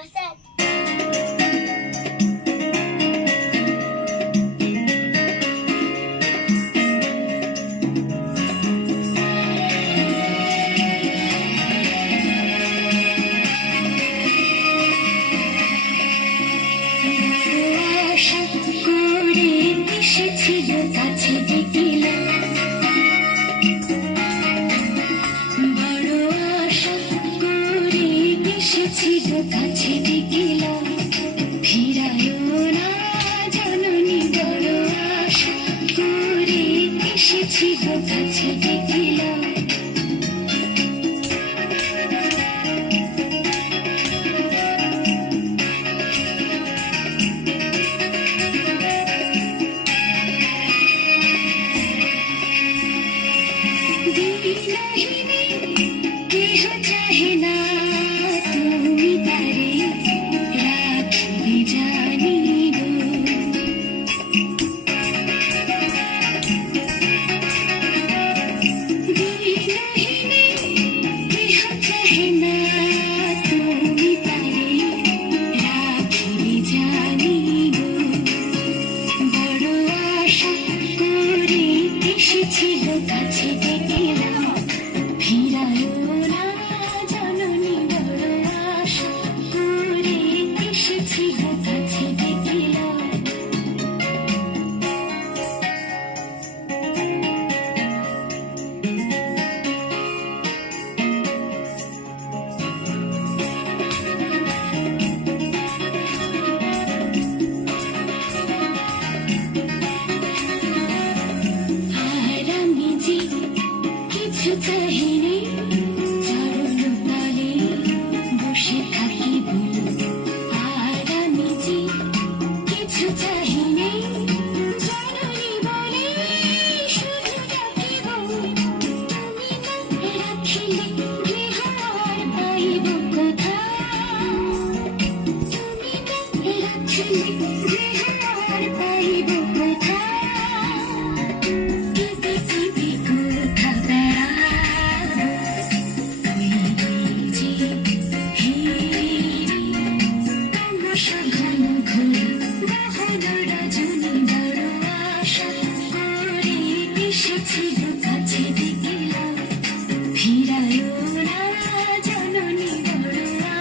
cassette. আশা করে এসেছিল কাছে ডেকেলাম, বড় আশা করে এসেছিল কাছে ডেকেলাম, ফিরায়ও না জননী, বড় আশা করে এসেছিল কাছে ডেকেলাম। কেহ চাহে না তুমি তারে রাখিবে জানিব, দিনহীনে কেহ চাহে না তুমি তারে রাখিবে জানিব, বড় আশা করে এসেছিল কাছে ডেকেলাম, ফিরায়ও না জননী, বড় আশা করে এসেছিল কাছে ডেকেলাম। আর আমি যে কিছু চাহিনি, চরণ তলে বসে থাকিব, আর আমি যে কিছু চাহিনি, জননী বলে শুধু ডাকিব, তুমি না রাখিলে গৃহ আর পাইব কোথায়, তুমি না রাখিলে গৃহ আর পাইব কোথায়, কেঁদে কেঁদে কোথা বেড়াবো, তুই যে হেরি তামাশা ঘন ঘোর গহন রজনী, বড় আশা করে এসেছিল কাছে ডেকেলাম, ফিরায়ও না জননী, বড়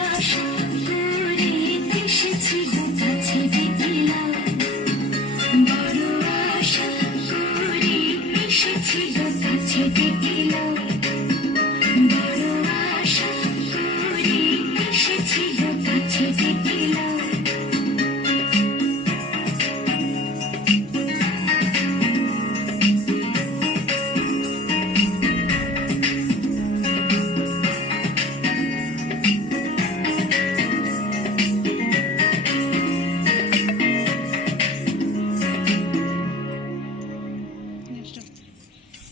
আশা করে এসেছিল কাছে ডেকেলাম, বড় আশা করে এসেছিল কাছে ডেকেলাম, বড় আশা করে এসেছিল